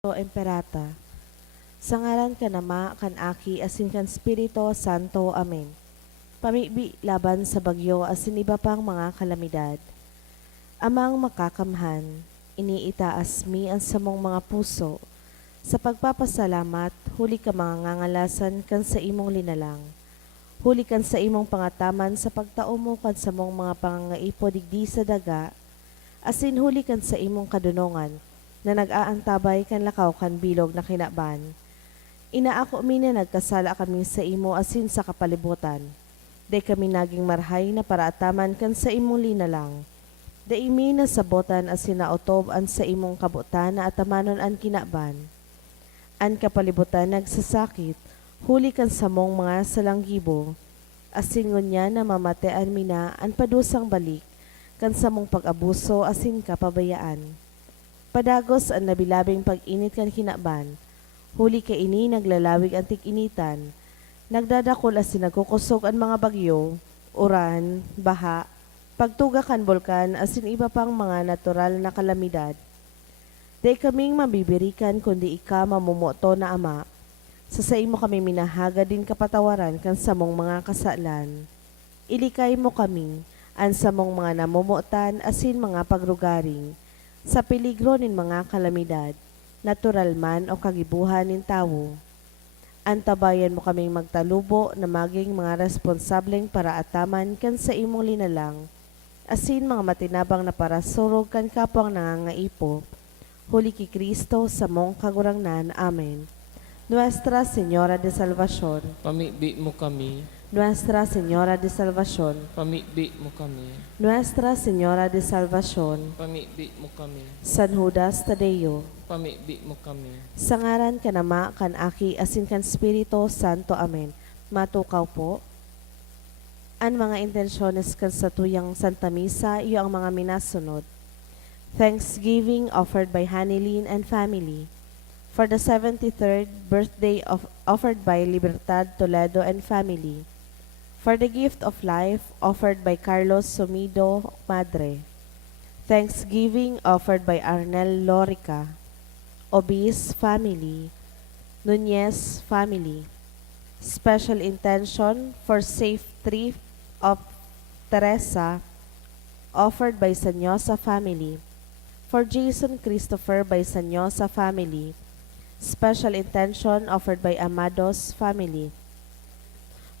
O Emperata, sa ngalan ka nama, kan aki, asin kan Spirito Santo. Amen. Pamibi laban sa bagyo asin iba pang mga kalamidad. Amang makakamhan, iniitaas mi ang samong mga puso. Sa pagpapasalamat, huli ka mga ngangalasan kan sa imong linalang. Huli kan sa imong pangataman sa pagtao mo kan sa mong mga pangangaipo digdi sa daga, asin huli kan sa imong kadunongan, na nag-aantabay kan lakaw kan bilog na kinaban. Inaako mi na nagkasala kami sa imo asin sa kapalibutan. Day kami naging marhay na paraataman kan sa imong linalang. Day imi na sabotan asin naotob an sa imong kabutan na atamanon an kinaban. An kapalibutan nagsasakit, huli kan sa mong mga salanggibo. Asin ngunya na mamatean mi na an padusang balik, kan sa mong pag-abuso asin kapabayaan. Padagos ang nabilabing pag-init kan kinaban, huli ka ini naglalawig ang tik-initan, nagdadakol as nagkukusog ang mga bagyo, uran, baha, pagtuga kan bulkan asin iba pang mga natural na kalamidad. Di kaming mabibirikan kundi ika mamumuto na ama, sa imo kami minahaga din kapatawaran kan samong mga kasalan. Ilikay mo kami, an samong mga namumutan asin mga pagrugaring, sa peligro nin mga kalamidad, natural man o kagibuhan nin tawo. Antabayan mo kaming magtalubo na maging mga responsableng para ataman kan sa imong linalang, asin mga matinabang na para surog kan kapwang nangangaipo. Huli ki Kristo sa mong kagurangnan. Amen. Nuestra Señora de Salvacion, Pamibi mo kami, Nuestra Señora de Salvacion, pamibi mo kami, Nuestra Señora de Salvacion, pamibi mo kami, San Judas Tadeo, pamibi mo kami. sa ngaran ka nama, kan aki, asin kan Spirito Santo. Amen. Matukaw po. Ang mga intensyones kan sa tuyang Santa Misa, iyo ang mga minasunod. Thanksgiving offered by Hanilin and family. For the 73rd birthday offered by Libertad Toledo and family. For the gift of life offered by Carlos Sumido Madre. Thanksgiving offered by Arnel Lorica. Obis family. Nunez family. Special intention for safe trip of Teresa offered by Sanyosa family. For Jason Christopher by Sanyosa family. Special intention offered by Amados family.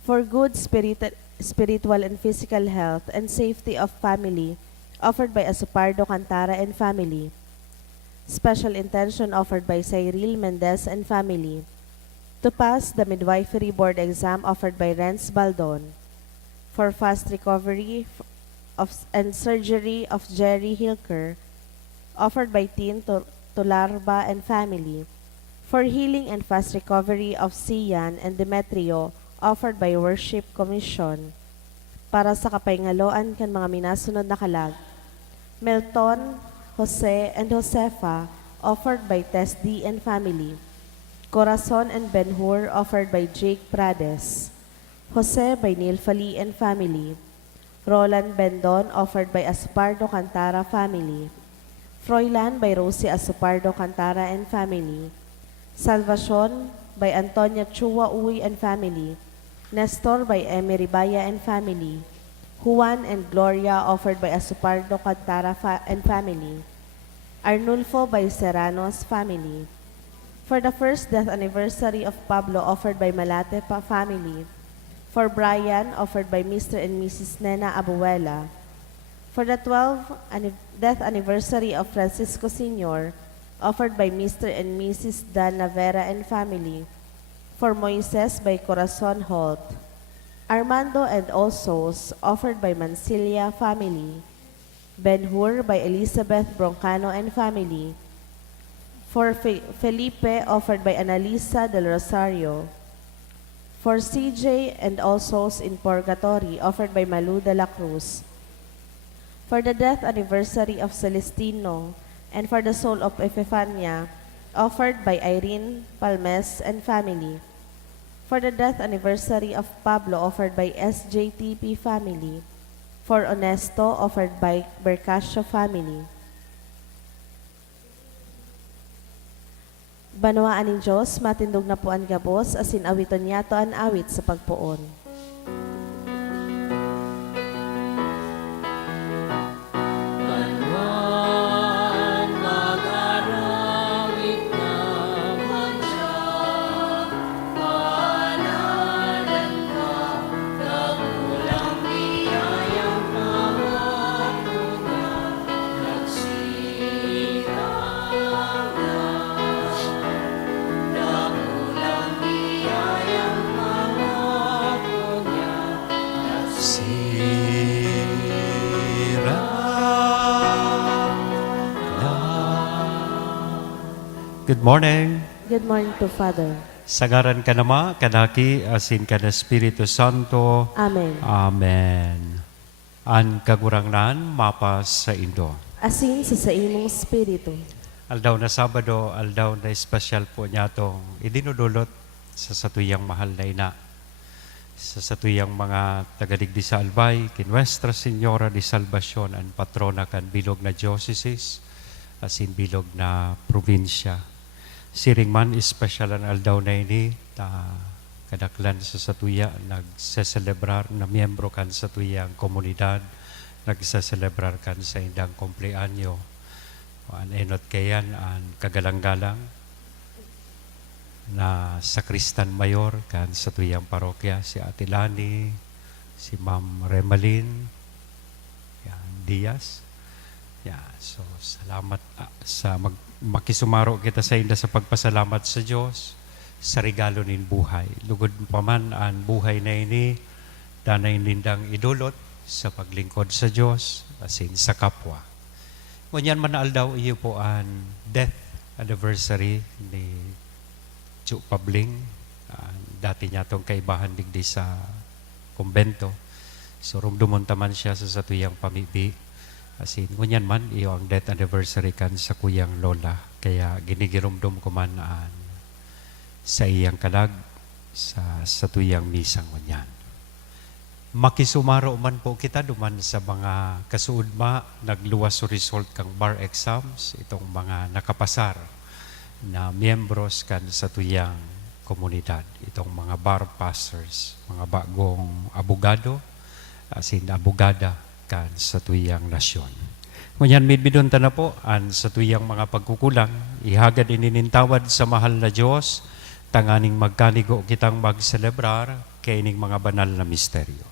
For good spiritual and physical health and safety of family offered by Asupardo Cantara and family. Special intention offered by Cyril Mendez and family. To pass the midwifery board exam offered by Renz Baldon. For fast recovery and surgery of Jerry Hilker offered by Tin Tularba and family. For healing and fast recovery of Sian and Demetrio offered by Worship Commission. Para sa kapaingaloan kan mga minasunod na kalag, Melton, Jose, and Josefa offered by Tess D and family. Corazon and Ben-Hur offered by Jake Prades. Jose by Neil Fali and family. Roland Bendon offered by Asupardo Cantara family. Froilan by Rosie Asupardo Cantara and family. Salvacion by Antonia Chua Uy and family. Nestor by Emery Baya and family. Juan and Gloria offered by Asupardo Cantara and family. Arnulfo by Serranos family. For the first death anniversary of Pablo offered by Malate family. For Brian offered by Mr. and Mrs. Nena Abuela. For the 12th death anniversary of Francisco Sr., offered by Mr. and Mrs. Dan Navera and family. For Moises by Corazon Holt. Armando and All Souls offered by Mancilia family. Ben-Hur by Elizabeth Broncano and family. For Felipe offered by Analisa del Rosario. For CJ and All Souls in Purgatory offered by Malu de la Cruz. For the death anniversary of Celestino and for the soul of Epifania, offered by Irene Palmes and family. For the death anniversary of Pablo, offered by SJTP family. For Honesto, offered by Bercasio family. Banwaan ning Dios matindog na puan gabos asin awiton yato an awit sa pagpuon. Banwan mag-arawit naman siya, panalan ka, kagulang biyayang pangako niya, nagsirang na. Kagulang biyayang pangako niya, Good morning. Good morning to Father. Sagaran ka nama, kanaki, asin ka na Espiritu Santo. Amen. Amen. An kagurangnan, mapas sa Indo. Asin sa imong spiritu. Aldaw na Sabado, aldaw na espesyal po niya itong idinudulot sa satuyang mahal na ina. Sa satuyang mga tagadigdi sa Albay, kin Nuestra Señora de Salvacion, ang patrona kan bilog na diocese, asin bilog na probinsya. Siring man, espesyal ang aldaw na ini, kadaklan sa satuya, nagseselebrar na miyembro kan satuyang komunidad, nagseselebrar kan sa indang kumpleanyo. An enot kayan, ang kagalang-galang na sakristan mayor kan satuyang parokya, si Ate Lani, si Ma'am Remalin, yan, Diaz. Yeah, so salamat sa makisumaro kita sa inda sa pagpasalamat sa Diyos sa regalo nin buhay. Lugod pa man ang buhay na ini, danay nindang idulot sa paglingkod sa Diyos, asin sa kapwa. Ngunyan man aldaw iyo po ang death anniversary ni Chu Pabling, dati niya itong kaibahan digdi sa kumbento. So rumdumon taman siya sa satuyang pamibi. Asin, ngunyan man, iyo ang death anniversary kan sa kuyang lola. Kaya ginigirumdum ko man sa iyang kalag sa satuyang misang ngunyan. Makisumaro man po kita duman sa mga kasuudma, nagluwas so result kang bar exams, itong mga nakapasar na miyembros kan sa tuyang komunidad. Itong mga bar passers, mga bagong abogado, asin abogada, kan sa tuyang nasyon. Ngunyan midbidon ta na po, an sa tuyang mga pagkukulang, ihagad ininintawad sa mahal na Diyos, tanganing magkanigo kitang magselebrar, kaining mga banal na misteryo.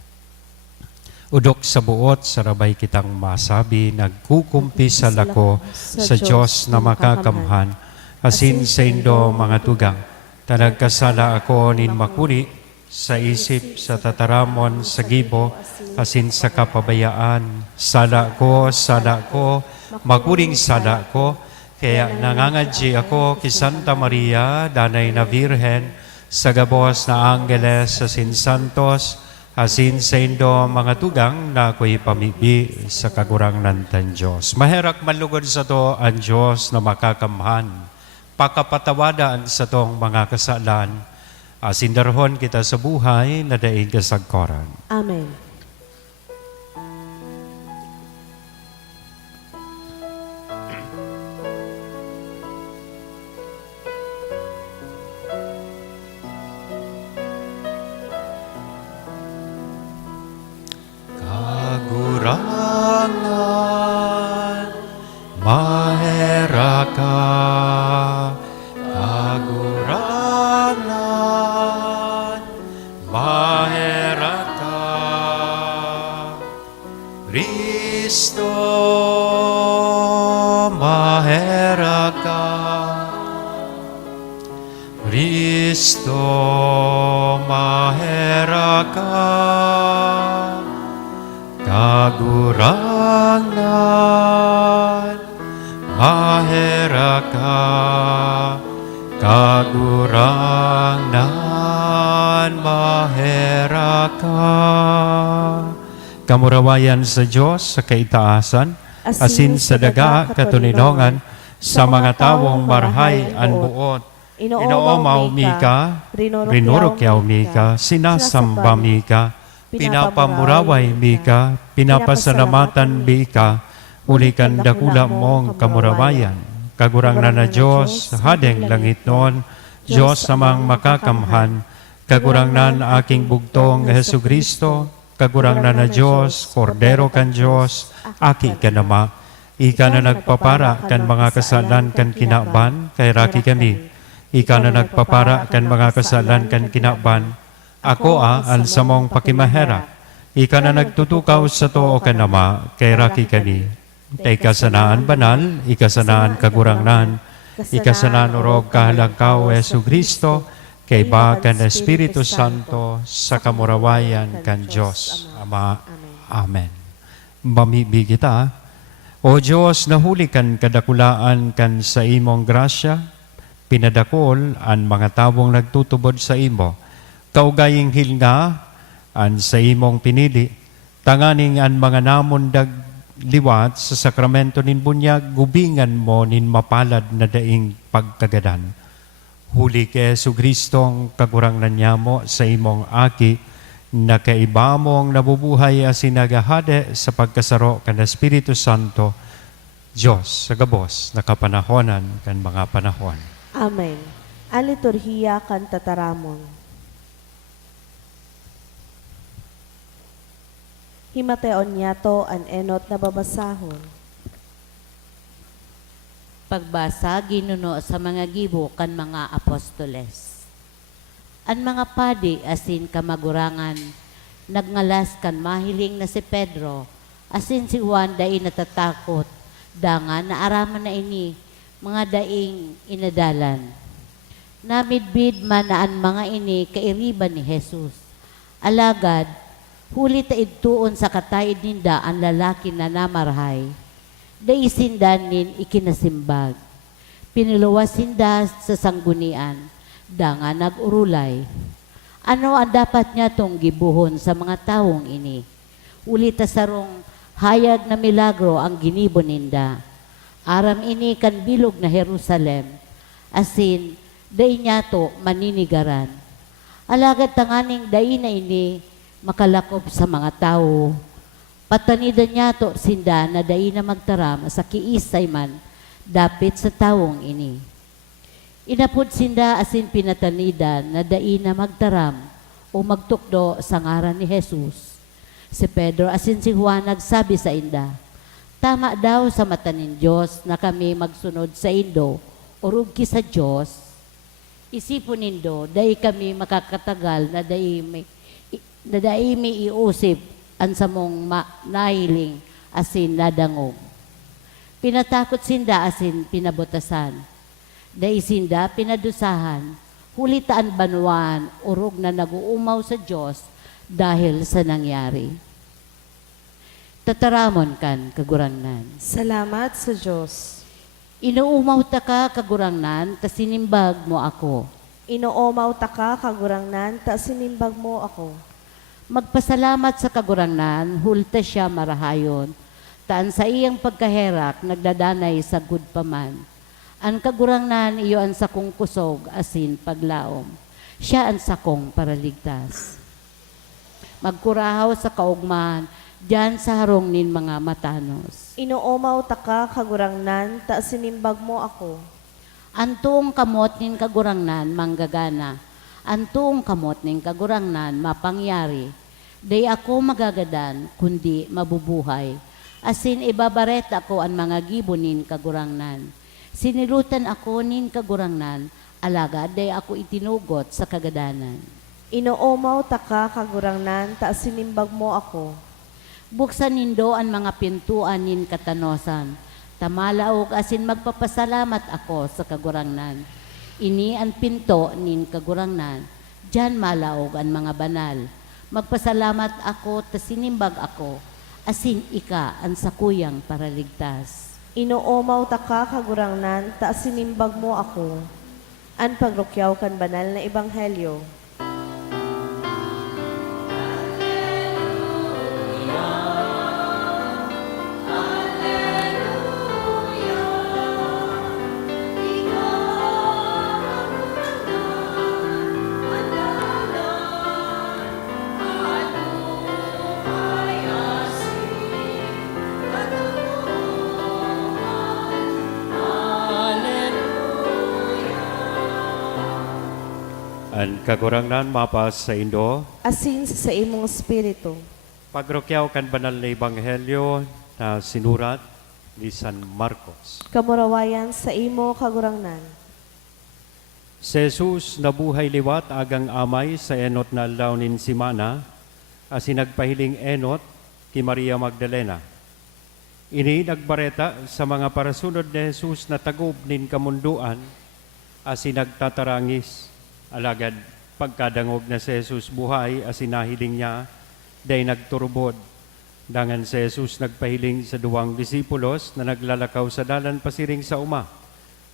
Udok sa buot, sarabay kitang masabi, nagkukumpi sa lako sa Diyos na makakamhan, asin sa indo mga tugang, tanagkasala ako nin makuri, sa isip, sa tataramon, sa gibo, asin sa kapabayaan. Sala ko, maguring sala ko, kaya nangangadji ako ki Santa Maria, danay na Virhen, sa gabos na Angeles, asin Santos, asin sa indo mga tugang na ako'y pamibi sa kagurangnan tan Diyos. Maherak malugod sa to ang Diyos na makakamhan, pakapatawadaan sa tong mga kasalan, asindarhon kita sa buhay na daig kasagkoran. Amen. Kagurangan, mahera ka. Kagurangan, mahera ka. Kristo, mahera ka. Kristo, mahera ka. Kagurangan, mahera ka. Kagurangan, mahera ka. Kamurawayan sa Diyos sa kaitaasan, asin sa daga katuninongan, sa mga tawong marhay an buot. Inoomaw mika, rinurokyaw mika, sinasamba mika, pinapamuraway mika, pinapasalamatan mika, ulikan dakula mong kamurawayan. kagurangnan na Diyos, hadeng langit noon, Diyos amang makakamhan, kagurangnan aking bugtong Hesu Kristo, kagurangnan na Diyos, Kordero kan Diyos, aki kanama, ika na nagpapara kan mga kasalan kan kinaban, kay raki kami, ika na nagpapara kan mga kasalan kan kinaban, ako al samong pakimahera, ika na nagtutukaw sa too kanama, kay raki kami, kay kasanaan banal, ikasanaan kagurangnan, ikasanaan orog kahalangkaw Hesu Kristo, kay ba kan Espiritu Santo sa kamurawayan kan Diyos Ama. Amen. Mamibig kita, O Diyos, nahuli kan kadakulaan kan sa imong grasya, pinadakol ang mga tawong nagtutubod sa imo, kaugaying hilnga an sa imong pinili, tanganing an mga namon liwat sa sakramento nin bunyag, gubingan mo nin mapalad na daing pagkagadan. Huli kay Jesu Kristong kagurangnan niya mo sa imong aki, na kaiba mong nabubuhay as sinagahade sa pagkasaro kan Espiritu Santo, Diyos sa gabos na kapanahonan kan mga panahon. Amen. Ang liturhiya kan tataramon. Himateon niya to an enot na babasahon. Pagbasa ginuno sa mga gibo kan mga apostoles. An mga padi asin kamagurangan, nagngalas kan mahiling na si Pedro, asin si Juan dai natatakot, dangan naaraman na ini, mga daing inadalan. Namidbid man na an mga ini kairiban ni Jesus. Alagad, huli taidtuon sa kataid ninda ang lalaki na namarhay. Daisindanin ikinasimbag. Pinuluwasinda sa sanggunian, danga nag-urulay. Ano ang dapat niya tong gibuhon sa mga taong ini? Ulita sarong hayag na milagro ang ginibo ninda. Aram ini kan bilog na Jerusalem, asin dai niya to maninigaran. Alagad tanganing dai na ini makalakop sa mga tao. Patanidan niya to sinda na dai na magtaram sa kiisay man dapit sa tawong ini. Inapod sinda asin pinatanidan na dai na magtaram o magtukdo sa ngaran ni Jesus. Si Pedro asin si Juan nagsabi sa inda, tama daw sa mata nin Diyos na kami magsunod sa Indo o rugki sa Diyos. Isipon nindo, dai kami makakatagal na dai may iusip ang samong nahiling asin nadangog. Pinatakot sinda asin pinabutasan. Dai sinda pinadusahan, hulitaan banwan, urog na naguumaw sa Diyos dahil sa nangyari. Tataramon kan kagurangnan. Salamat sa Diyos. Inuumaw ta ka kagurangnan, ta sinimbag mo ako. Inoomaw ta ka kagurangnan, ta sinimbag mo ako. Magpasalamat sa kagurangnan, hulta siya marahayon. Taan sa iyang pagkaherak, nagdadanay sa gudpaman. Ang kagurangnan, iyo ang sakong kusog, asin paglaom. Siya ang sakong paraligtas. Magkurahaw sa kaugman, diyan sa harong nin mga matanos. Inoomaw ta ka kagurangnan, ta sinimbag mo ako. Antong kamot nin kagurangnan, manggagana. Antong kamot ning kagurangnan mapangyari, day ako magagadan kundi mabubuhay. Asin ibabaret ako ang mga gibonin kagurangnan. Sinilutan ako nin kagurangnan, alaga day ako itinugot sa kagadanan. Inoomaw ta ka kagurangnan, ta sinimbag mo ako. Buksan nindo ang mga pintuan nin katanosan. Tamalaog asin magpapasalamat ako sa kagurangnan. Ini ang pinto nin kagurangnan, diyan malaog ang mga banal. Magpasalamat ako, ta sinimbag ako, asin ika ang sakuyang paraligtas. Inoomaw ta ka kagurangnan, ta sinimbag mo ako. An pagrukyaw kan banal na ebanghelyo. Alleluia. An kagurangnan mapas sa Indo, asin sa imong espiritu. pagrokyaw kan banal na ebanghelyo na sinurat ni San Marcos. Kamurawayan sa imo kagurangnan. Si Jesus nabuhay liwat agang amay sa enot na aldaw nin simana, asin nagpahiling enot ki Maria Magdalena. Ini nagbareta sa mga parasunod ni Jesus na tagob nin kamunduan, asin nagtatarangis. Alagad pagkadangog na si Jesus buhay, asin nahiling niya, day nagturbod. Dangan si Jesus nagpahiling sa duwang disipulos na naglalakaw sa dalan pasiring sa uma.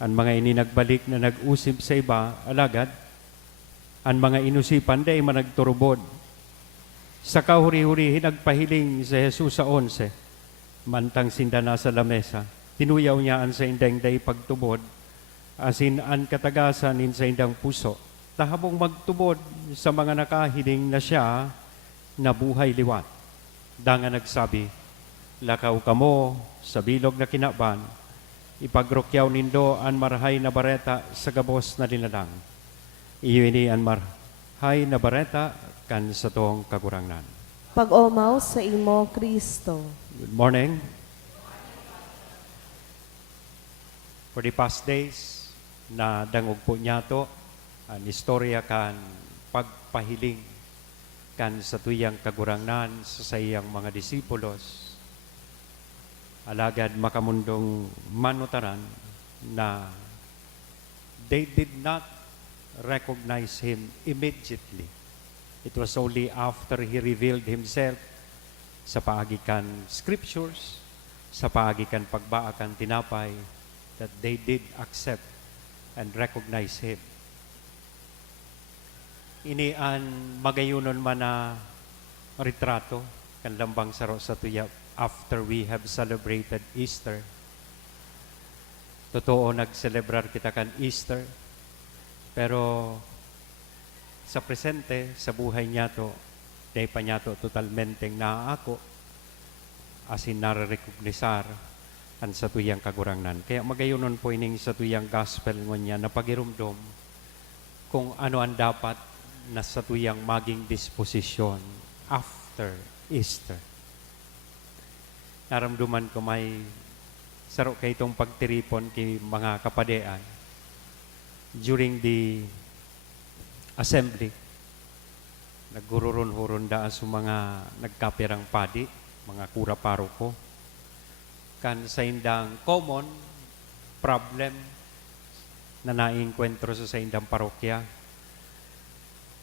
Ang mga ini nagbalik na nag-usip sa iba, alagad, ang mga inusipan day managturbod. Sa kahuri-huri, nagpahiling si Jesus sa 11, mantang sinda na sa lamesa. Tinuyaw niya ang sa indang day pagtubod, asin ang katagasan in sa indang puso. Tahabong magtubod sa mga nakahiling na siya na buhay liwat. Danga nagsabi, lakaw kamo sa bilog na kinaban, ipagrokyaw nindo an marhay na bareta sa gabos na dinalang. Iyo ini an marhay na bareta kan sa tuong kagurangnan. Pag-omaw sa imo Kristo. Good morning. For the past days, na dangog po niya to, ang istorya kan pagpahiling kan sa tuyang kagurangnan sa sayang mga disipulos. Alagad makamundong manutaran na they did not recognize him immediately. It was only after he revealed himself sa paagikan scriptures, sa paagikan pagbaakan tinapay, that they did accept and recognize him. Ini an magayunon man na retrato kan lambang saro sa tuya after we have celebrated Easter. Totoo nagselebrar kita kan Easter, pero sa presente, sa buhay niya to, day pa niya to totalmenteng naaako, asin nare-recognisar ang sa tuyang kagurangnan. Kaya magayunon po ining sa tuyang gospel niya na pagirumdom kung ano ang dapat na sa tuyang maging disposisyon after Easter. Naramduman ko may saro kay itong pagtiripon kay mga kapadean during the assembly. Naggururon-huron daan sa mga nagkapirang padi, mga kura paroko, kan sa indang common problem na naiinkwentro sa indang parokya.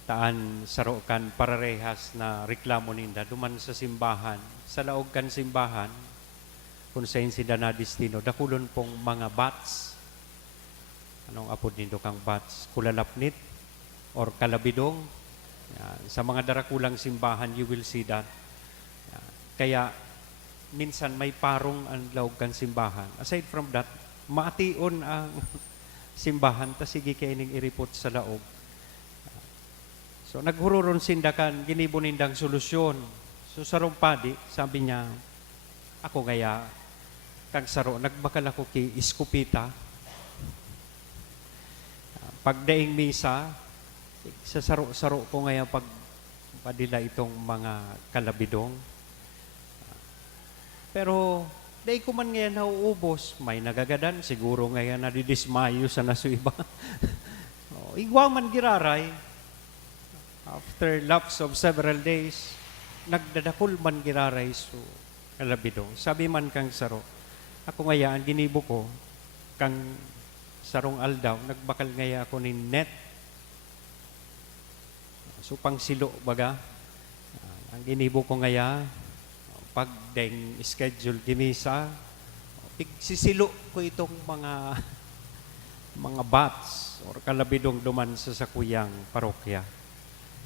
Taan sarokan pararehas na reklamo ninda duman sa simbahan, sa laog kan simbahan, kung sa insida na destino, dakulon pong mga bats. Anong apod nindo kang bats? Kulalapnit or kalabidong. Yan. Sa mga darakulang simbahan, you will see that. Yan. Kaya minsan may parong ang laog kan simbahan. Aside from that, maation ang simbahan, ta sige kaining iripot sa laog. So naghururon sindakan, ginibo nindang solusyon. So sarong padi, sabi niya, ako gaya, kang saro, nagbakal ako ki iskupita. Pagdaing misa, sa saro-saro ko ngayon pag padila itong mga kalabidong. Pero, dahi ko man ngayon nauubos, may nagagadan, siguro ngayon nadidismayo sa naso iba. Igwa man giraray, after lapse of several days, nagdadakol man giraray so kalabidong. Sabi man kang saro, ako ngaya, ang ginibo ko, kang sarong aldaw, nagbakal ngaya ako ni net. So pang silo baga, ang ginibo ko ngaya, pag deng schedule gimisa, sisilo ko itong mga bats or kalabidong duman sa sakuyang parokya.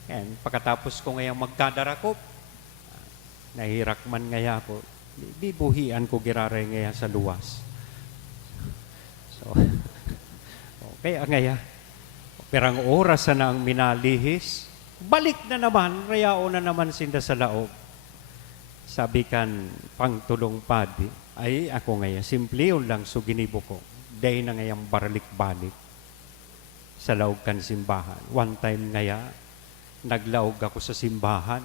And pagkatapos ko ngayang magkadarakop, nahirak man ngaya ako, bibuhian ko giraray ngaya sa luwas. So, kaya ngaya, perang oras na ang minalihis, balik na naman, rayao na naman sinda sa laog. Sabi kan pangtulong padi, ay ako ngaya, simple yun lang so ginibo ko, day na ngayang baralik-balik. sa laog kan simbahan. One time ngaya, naglaog ako sa simbahan,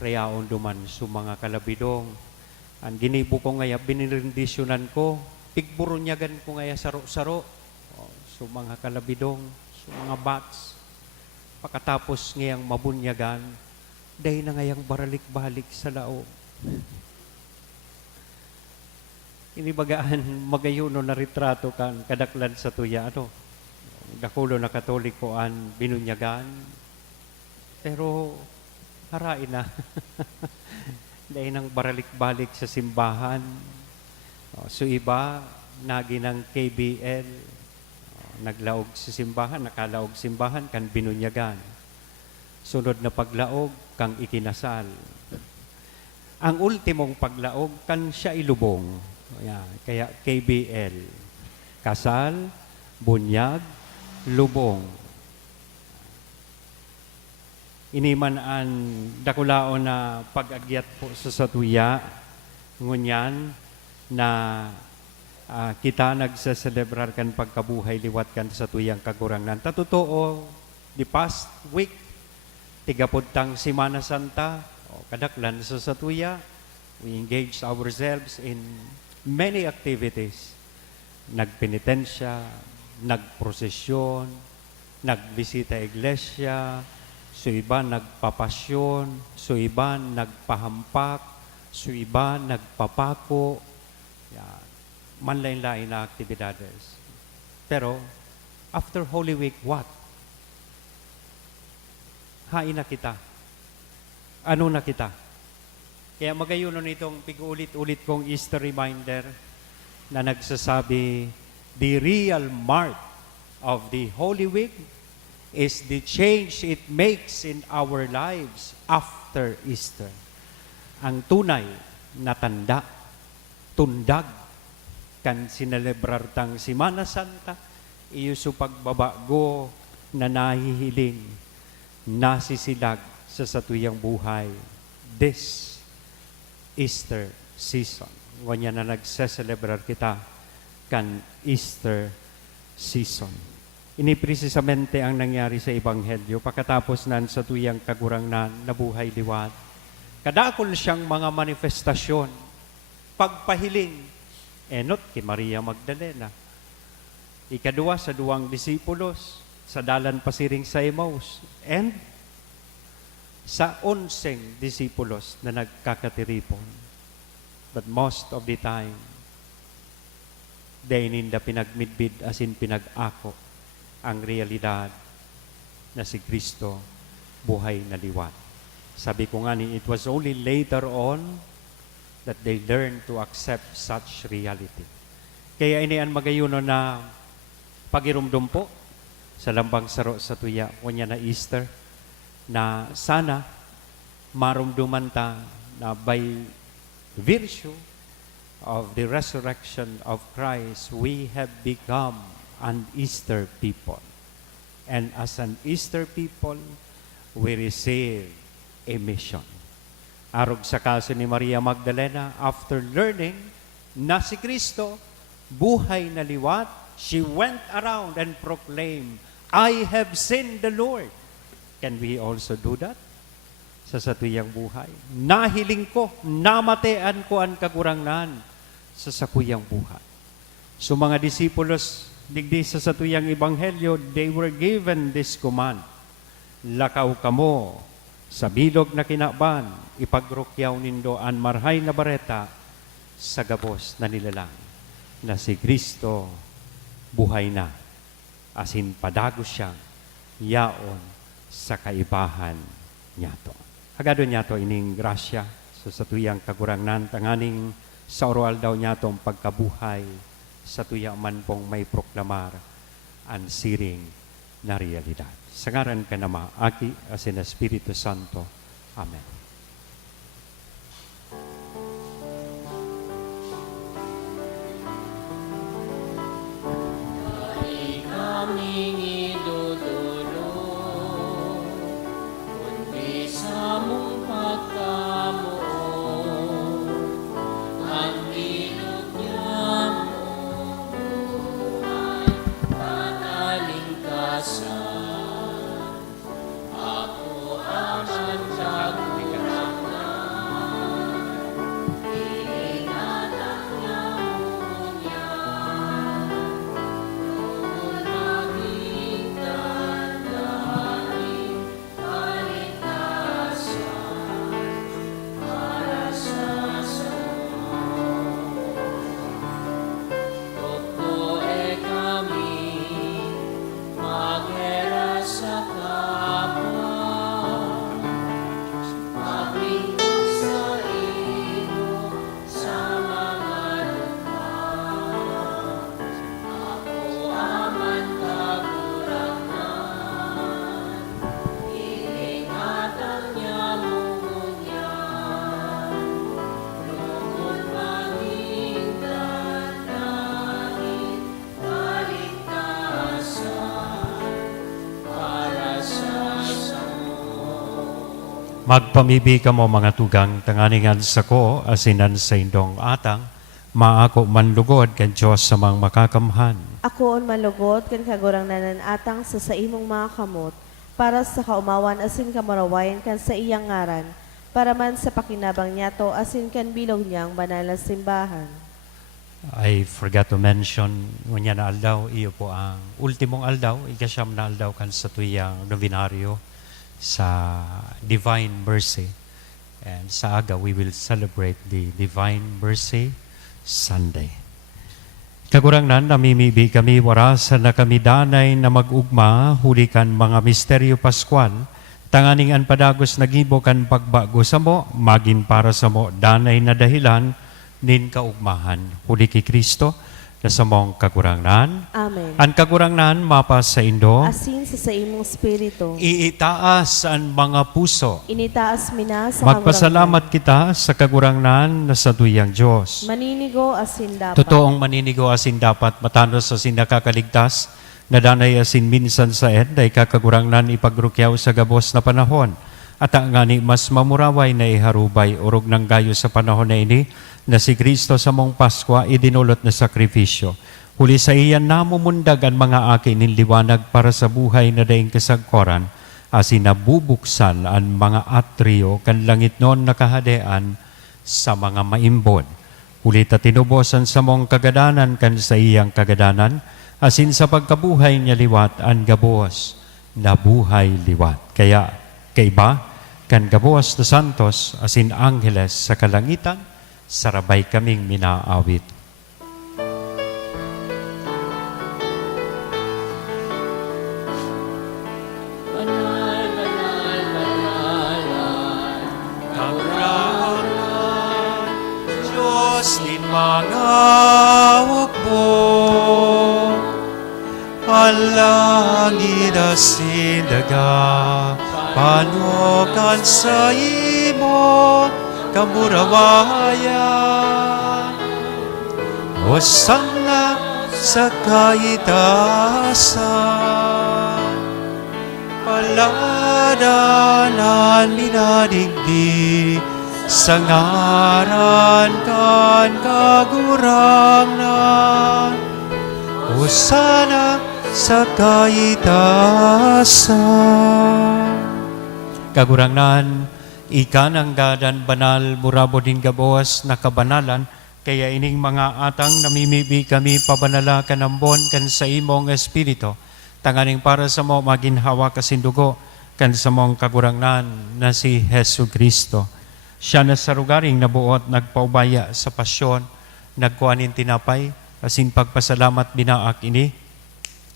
reaon duman sa mga kalabidong. Ang ginibo ko ngaya, binirindisyonan ko, pigburunyagan ko ngaya saro-saro, sa mga kalabidong, sa mga bats. Pagkatapos ngayang mabunyagan, dahil na ngayang baralik-balik sa laog. Inibagaan magayuno na retrato kan kadaklan sa tuya dakulo na Katoliko an binunyagan pero harain na dahil nang baralik-balik sa simbahan. So iba nagi ng KBL naglaog sa simbahan, nakalaog simbahan kan binunyagan. Sunod na paglaog kang ikinasal. Ang ultimong paglaog kan siya ilubong. Kaya KBL, kasal, bunyag, lubong. Iniman an dakulaon na pag-agyat po sa satuya, ngunyan na kita nagsaselebrar kan pagkabuhay liwat kan sa tuyang kagurangan. Tatotoo, the past week, tigapuntang Semana Santa, kadaklan sa satuya, we engaged ourselves in many activities. Nagpenitensya, nagprosesyon, nagbisita iglesia, so iba nagpapasyon, so iba nagpahampak, so iba nagpapako, manlain-lain na aktibidades. Pero, after Holy Week, what? Hain na kita. Ano na kita? Kaya magayuno nitong pig-ulit-ulit kong Easter reminder na nagsasabi, the real mark of the Holy Week is the change it makes in our lives after Easter. Ang tunay na tanda, tundag, kan sinelebrar tang Semana Santa, iyo sa pagbabago na nahihiling, nasisilag sa satuyang buhay. This Easter season. Ganyan na nagseselebrar kita kan Easter season. Ini precisamente ang nangyari sa Ebanghelyo pagkatapos nan sa tuyang kagurangnan na buhay liwat. Kadakol siyang mga manifestasyon, pagpahiling, enot kay Maria Magdalena. Ikadua sa duwang disipulos, sa dalan pasiring sa Emmaus, and sa 11 disipulos na nagkakatiripon. But most of the time, they ninda pinagmidbid as in pinag-ako ang realidad na si Kristo buhay na liwat. Sabi ko nga ni, it was only later on that they learned to accept such reality. Kaya inian magayuno na pagirumdum po sa lambang saro sa tuya, kunya na Easter, na sana marumduman ta na by virtue of the resurrection of Christ, we have become an Easter people. And as an Easter people, we receive a mission. Arog sa kaso ni Maria Magdalena, after learning na si Kristo, buhay na liwat, she went around and proclaimed, I have seen the Lord. Can we also do that sa satuyang buhay? Nahiling ko, namatean ko ang kagurangnan sa sakuyang buhay. So mga disipulos, digdi sa satuyang ebanghelyo, they were given this command. Lakaw kamo sa bilog na kinaban, ipagrukyaw nindo an marhay na bareta sa gabos na nilalang na si Kristo buhay na, asin padagos siyang yaon sa kaibahan niyato. Hagado niyato ining grasya sa tuyang kagurangnan, tanganing sa oral daw niyatong pagkabuhay sa tuyang man pong may proklamar ang siring na realidad. Sa ngaran ka na maaki asin Espiritu Santo. Amen. Kaso Magpamibi ka mo mga tugang tanganingan sa ko asinan sa indong atang maako manlugod kan Diyos sa mga makakamhan. Ako on malugod kan kagurang nananatang sa imong mga kamot para sa kaumawan asin kamarawayan kan sa iyang ngaran para man sa pakinabang niyato asin kan bilog niyang banal na simbahan. I forgot to mention, ngunya na aldaw, iyo po ang ultimong aldaw, ikasyam na aldaw kan sa tuyang novenaryo sa Divine Mercy. And sa aga, we will celebrate the Divine Mercy Sunday. Kagurang nan, namimibi kami warasan na kami danay na mag-ugma, hulikan mga misteryo Pascual, tanganing an padagos nagibo kan pagbago sa mo, magin para sa mo danay na dahilan, nin kaugmahan. Huli kay Kristo, na sa mong kagurangnan. Amen. Ang kagurangnan, mapas sa Indo, Asin sa imong spirito, iitaas ang mga puso. initaas mina sa Magpasalamat kita sa kagurangnan na sa tuyang Diyos. maninigo asin dapat. Totoong maninigo asin dapat matanos sa sinakakaligtas, na danay asin minsan sa day kakagurangnan ipagrukyaw sa gabos na panahon. At ang ngani mas mamuraway na iharubay urog ng gayo sa panahon na ini, na si Kristo sa mong Paskwa idinulot na sakripisyo. Huli sa iyan namumundag ang mga akin liwanag para sa buhay na daing kasagkoran, asin nabubuksan ang mga atriyo kan langit noon nakahadean sa mga maimbod. Huli ta tinubosan sa mong kagadanan kan sa iyang kagadanan, asin sa pagkabuhay niya liwat ang gabos na buhay liwat. Kaya kaiba kan gabos na santos asin angheles sa kalangitan, sarabay kaming minaawit. Banal, banal, banalan. Karangan, Diyos din mga hukbo, alangin asin daga, panokan sa imo, kamurawayan. Hosanna sa kaitasan, paladanan minadigdi, sa ngaran kan kagurangnan. Hosanna sa kaitasan. Kagurangnan, ikan ang gadan banal murabo din gabos na kabanalan, kaya ining mga atang namimibi kami pabanala kanambon kan sa imong espiritu, tanganing para sa mo maginhawa kasindugo kan sa mong kagurangnan na si Hesu Kristo. Siya na sa rugaring nabuot nagpaubaya sa pasyon, nagkuanin tinapay, asin pagpasalamat binaak ini,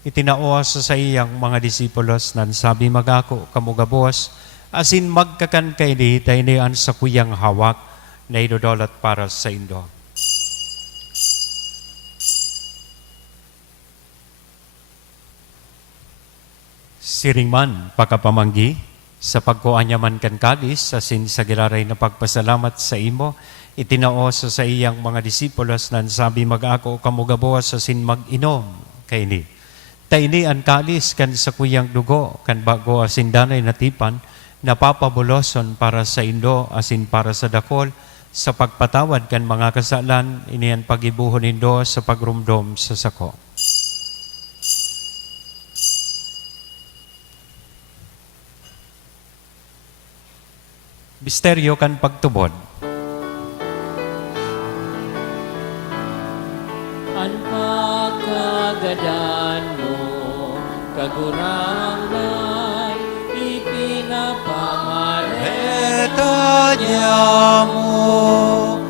itinaos sa iyang mga disipulos nan sabi magako kamugabos, asin magkakan kay di tayo sa kuyang hawak na idodolot para sa Indo. Siringman, pakapamanggi, sa pagkuanyaman kan kadis, asin sa gilaray na pagpasalamat sa imo, itinaos sa iyang mga disipulos nan sabi mag-ako kamugabos asin mag-inom kay ni. Taini ang kalis kan sa kuyang dugo, kan bago asin danay natipan, napapabuloson para sa Indo asin para sa dakol, sa pagpatawad kan mga kasalan, iniyan pagibuhon Indo sa pagrumdom sa sako. Misteryo kan pagtubod. Ang pagkagadan mo, kagurangan, ipinapamareta Etanya mo,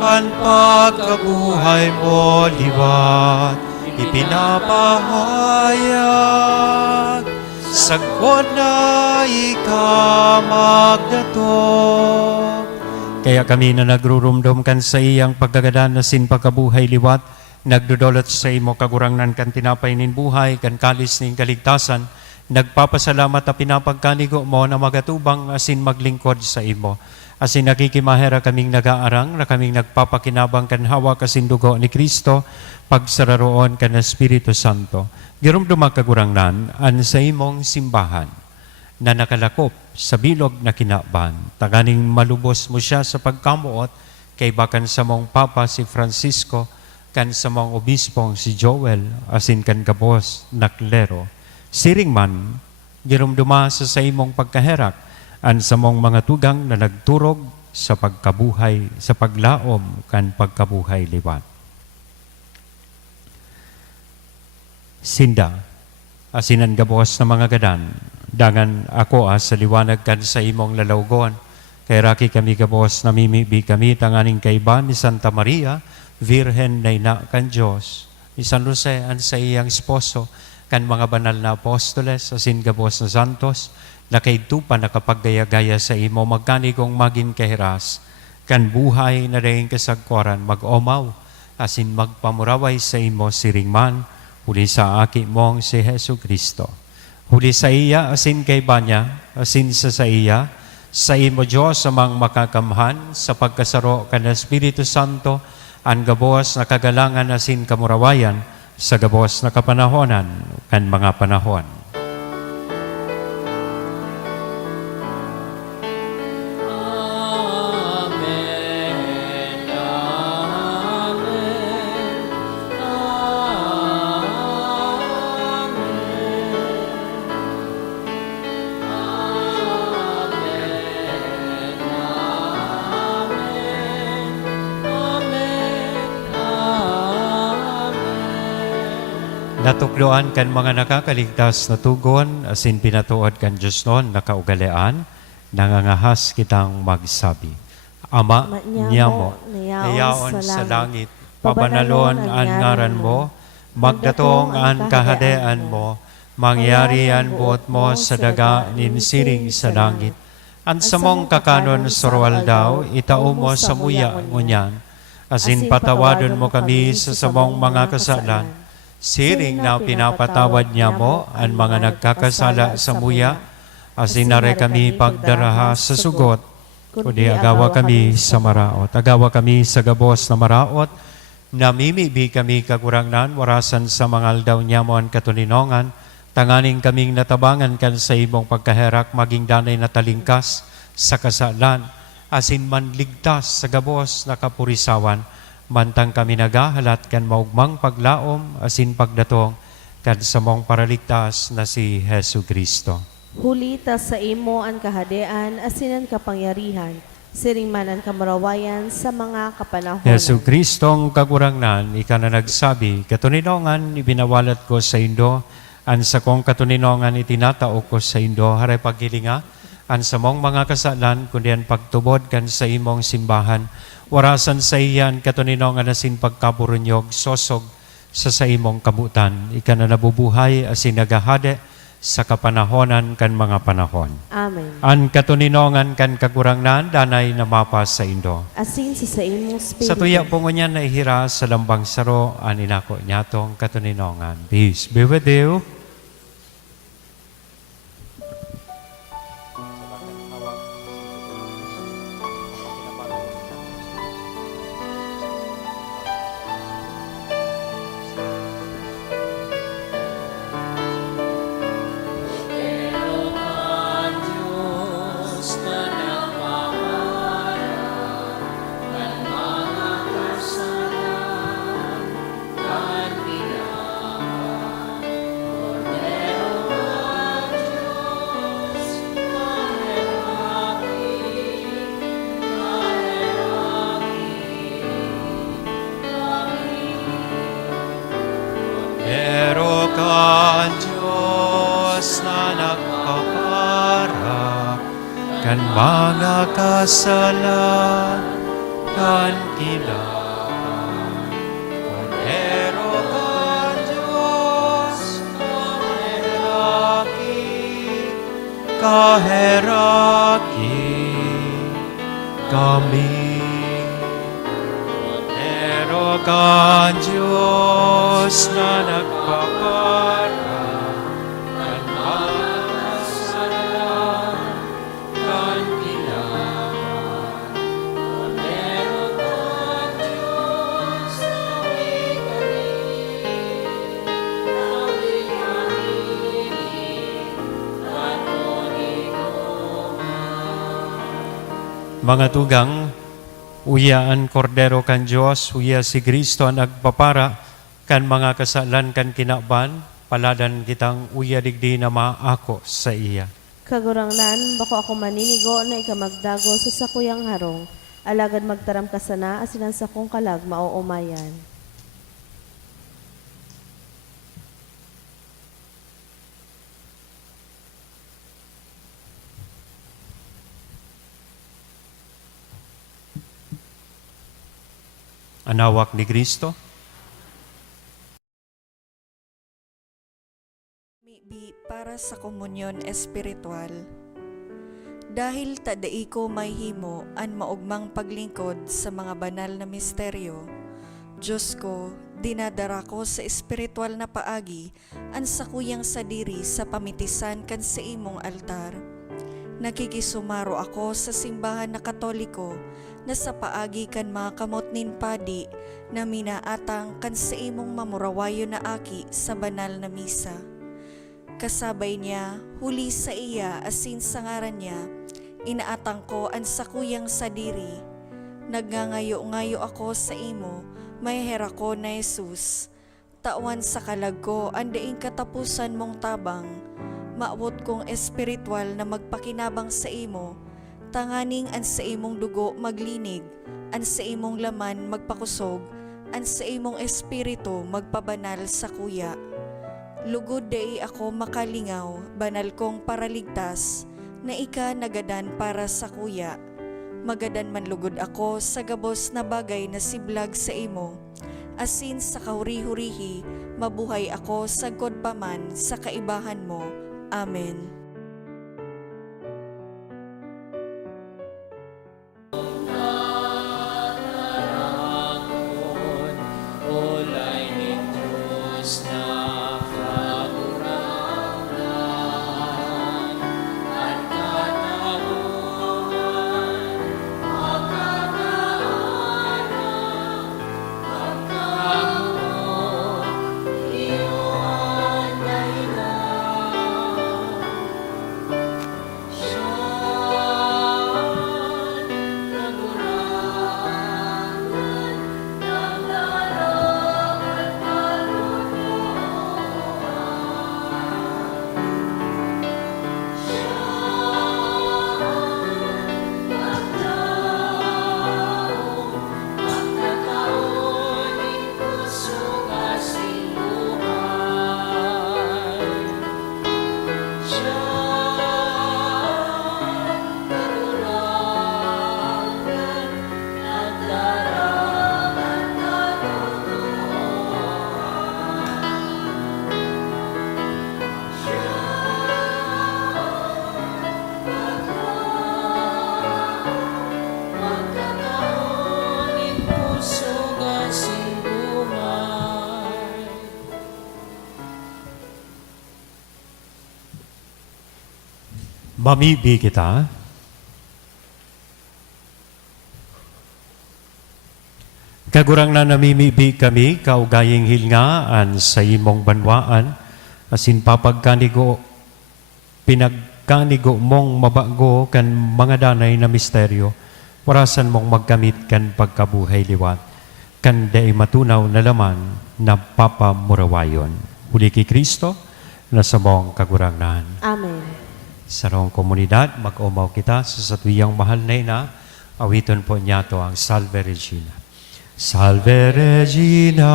ang pagkabuhay mo liwat, ipinapahayag, sagpon na ikamagdato. Kaya kami na nagrurumdom kan sa iyang pagkagadan na sin pagkabuhay liwat, nagdudolot sa imo kagurangnan kan tinapay nin buhay, kan kalis nin kaligtasan, nagpapasalamat at pinapagkanigo mo na magatubang asin maglingkod sa imo. Asin nakikimahera kaming nagaarang na kaming nagpapakinabang kan hawak asin dugo ni Kristo, pagsararoon kan Espiritu Santo. Girumdum kagurangnan an sa imong simbahan. na nakalakop sa bilog na kinaban. Taganing malubos mo siya sa pagkamuot, kay bakan sa mong Papa si Francisco, kan sa mong obispong si Joel, asin kan kabos na klero. Siring man, girumduma sa imong pagkaherak, an sa mong mga tugang na nagturog sa pagkabuhay, sa paglaom kan pagkabuhay liwat. Sinda, asinan gabos na mga gadan, dangan ako sa liwanag kan sa imong lalawgon, kay raki kami gabos namimibi kami tanganing kaiban ni Santa Maria, Virhen na ina kan Diyos, ni San Jose an sa iyang esposo, kan mga banal na apostoles, asin gabos na santos, na kay tupa nakapaggaya-gaya sa imo, magkanigong maging kahiras, kan buhay na daing kasagkuaran mag-omaw, asin magpamuraway sa imo siringman, huli sa aki mong si Hesu Kristo. Huli sa iya, asin kay banya, asin sa iya, sa imo Diyos amang makakamhan, sa pagkasaro kan Espiritu Santo, ang gabos na kagalangan asin kamurawayan, sa gabos na kapanahonan, kan mga panahon. Natukloan kan mga nakakaligtas na tugon, asin pinatuod kan Diyos noon, nakaugalian, nangangahas kitang magsabi. Ama, niyamo, nayaon sa langit, pabanalon ang ngaran mo, magdatong ang kahadean mo, mangyari ang buot mo sa daga ninsiring sa langit. Ang samong kakanon surwal daw, itao mo sa muya ngunyan, asin patawadon mo kami sa samong mga kasalan, siring na pinapatawad niya mo ang mga nagkakasala sa muya, asin na kami pagdaraha sa sugot, kundi agawa kami sa maraot. Agawa kami sa gabos na maraot, namimibi kami kagurangnan, warasan sa mga aldaw niya mo ang katuninongan, tanganing kaming natabangan kan sa imong pagkaherak, maging danay na talingkas sa kasalan, asin manligtas sa gabos na kapurisawan, mantang kami nagahalat kan maugmang paglaom asin pagdatong kan sa mong paraligtas na si Hesu Kristo. Hulita sa imo ang kahadean, asinan kapangyarihan, siring man ang kamarawayan sa mga kapanahonan. Hesu Kristong kagurangnan, ika na nagsabi, katuninongan ibinawalat ko sa Indo, an sa kong katuninongan itinatao ko sa Indo, haray paghilinga, an sa mong mga kasalan, kundi ang pagtubod kan sa imong simbahan, warasan sa iyan katuninongan asin pagkaburunyog sosog sa imong kabutan. Ika na nabubuhay asin nagahade sa kapanahonan kan mga panahon. Amen. An katuninongan kan kagurangnan danay na mapas sa Indo. Asin sa imong spirito. Sa tuya po ngunyan na ihira sa lambang saro an inako nyatong katuninongan. Peace be with you. Pero ka Diyos na nagpaparap kan mga kasalan kan kilaban. Pero ka Diyos kaheraki kami. Pero ka Diyos na nagpaparang kan mga kasalan kan kilaban. Pero ka Diyos na ikari, Mga tugang, uyaan kordero kan Dios, uya si Kristo ang nagpapara kan mga kasalan kan kinaban, paladan kitang uya digdi na maako sa iya. Kagurangnan, bako ako maninigo na ikamagdago sa sakuyang harong. Alagad magtaram ka sana, asinan sa kong kalag mauumayan. Anawak ni Kristo, Mibi para sa komunyon espiritual. Dahil tadai ko may himo an maugmang paglingkod sa mga banal na misteryo, Diyos ko, dinadara ko sa espiritual na paagi an sakuyang sadiri sa pamitisan kan sa imong altar. Nakikisumaro ako sa simbahan na Katoliko na sa paagi kan mga kamot nin padi na minaatang kan sa imong mamurawayo na aki sa banal na misa. Kasabay niya, huli sa iya asin sa ngaran niya, inaatang ko ang sakuyang sadiri. Nagngangayo-ngayo ako sa imo, may hera ko na Jesus. Tawan sa kalag ko, andaing katapusan mong tabang. Maabot kong espiritual na magpakinabang sa imo, tanganing an sa imong dugo maglinig, an sa imong laman magpakusog, an sa imong espiritu magpabanal sa kuya. Lugod dai ako makalingaw, banal kong paraligtas, na ika nagadan para sa kuya. Magadan man lugod ako sa gabos na bagay na siblag sa imo. Asin sa kahuri-hurihi, mabuhay ako sa godpaman sa kaibahan mo. Amen. mamibi kita. Kagurang na namimibi kami, kaugaying hilngaan sa imong banwaan, asin papagkanigo, pinagkanigo mong mabago kan mga danay na misteryo, warasan mong magkamit kan pagkabuhay liwat, kan day matunaw na laman na papamurawayon. Huli kay Kristo, na sa mong kagurangnan. Amen. Sa rong komunidad, mag-umaw kita sa satwiyang mahal na ina, awiton po niya to ang Salve Regina. Salve Regina,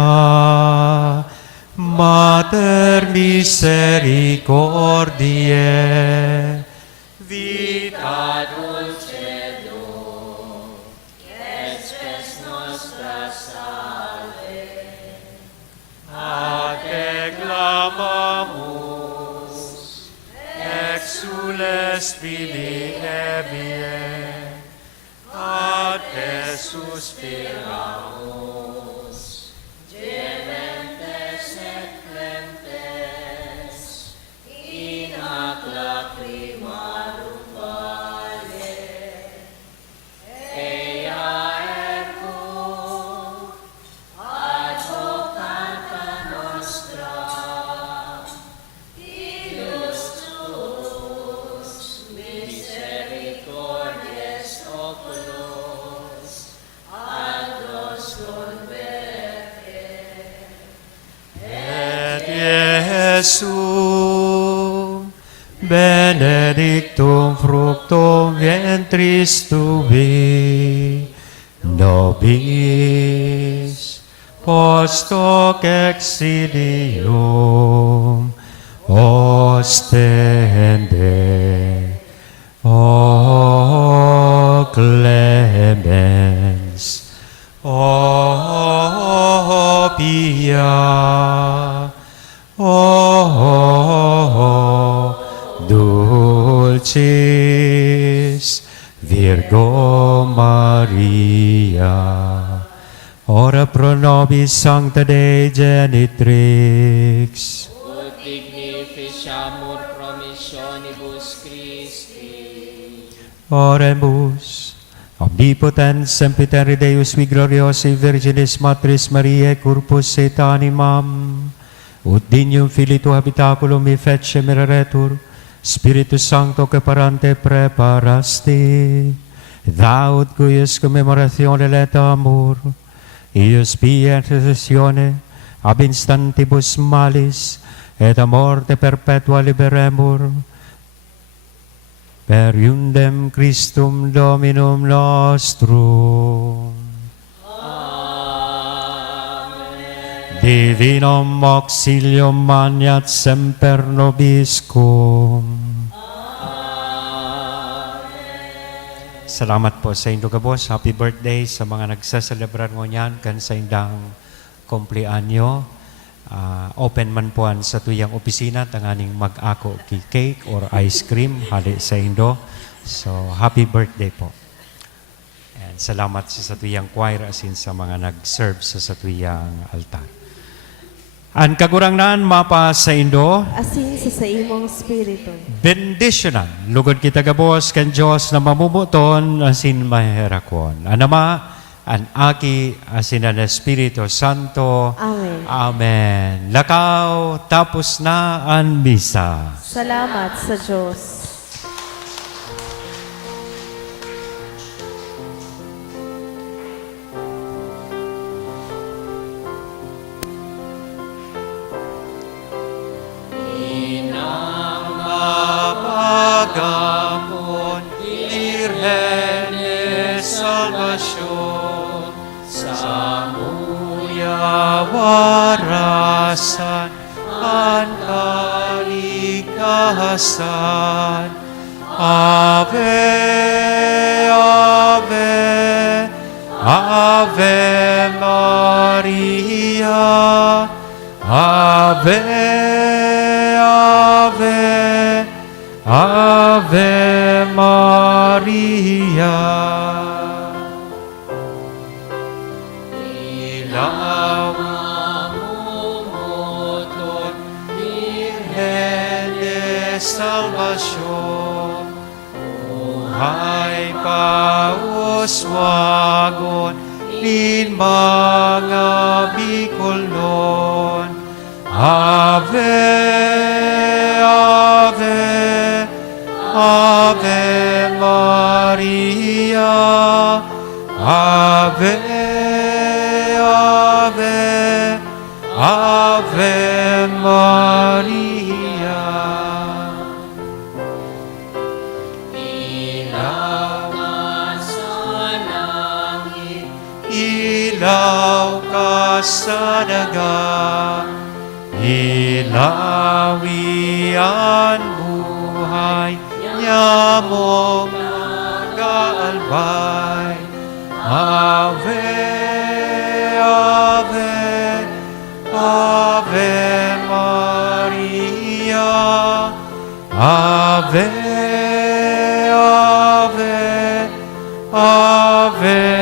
Mater Misericordiae, vita dulcedo, et spes nostra salve, ad clamamus, exules Filii Evae, ad te suspiramus, gementes et clementes, in hac lacrimarum vale, ea ergo, advocata nostra, Deus tuus, misericordies oculos, Jesum, benedictum fructum ventris tui, nobis post hoc exilium ostende. O clemens, O pia, O dulcis Virgo Maria, ora pro nobis sancta Dei genitrix, ut dignificiamur promissionibus Christi. Oremus, omnipotens sempiteri Deus vi gloriosi Virginis Matris Mariae corpus et animam, ut dignum Filii tu habitaculum mi fece mereretur, Spiritus Sancto que parante preparasti, thou ut cuius commemoratione leta amor, ius pia intercessione ab instantibus malis et a morte perpetua liberemur, per iundem Christum Dominum nostrum. Amen. Divinum auxilium maniat semper nobiscum. Amen. Salamat po sa inyong kabos. Happy birthday sa mga nagsaselebrar mo niyan kan sa indang kumpleanyo. Open man po sa tuyang opisina tanganing mag-ako ki cake or ice cream hali sa indo. So happy birthday po. And salamat sa tuyang choir asin sa mga nag-serve sa tuyang altar. An kagurangnan mapa sa indo. Asin sa imong spiritu. Benditionan. Lugod kita gabos kan Diyos na mamumuton asin maherakon. Anama an aki asin ang Espiritu Santo. Amen. Amen. Lakaw, tapos na ang misa. Salamat sa Diyos. Mapagamon, Virgen de Salvación, sa warasan ang kaligtasan. Ave, Ave, Ave Maria, Ave, Ave, Ave Maria. Ilaw mamumutot, Virgen de Salvación, buhay pauswagon, lin mga Bicolon. Ave, Ave, Ave Maria, Ave, Ave, Ave Maria. Ilaw ka sa langit, ilaw ka sa dagat, ilawi ang buhay, yamong nag-aalbay. Ave, Ave, Ave Maria, Ave, Ave, Ave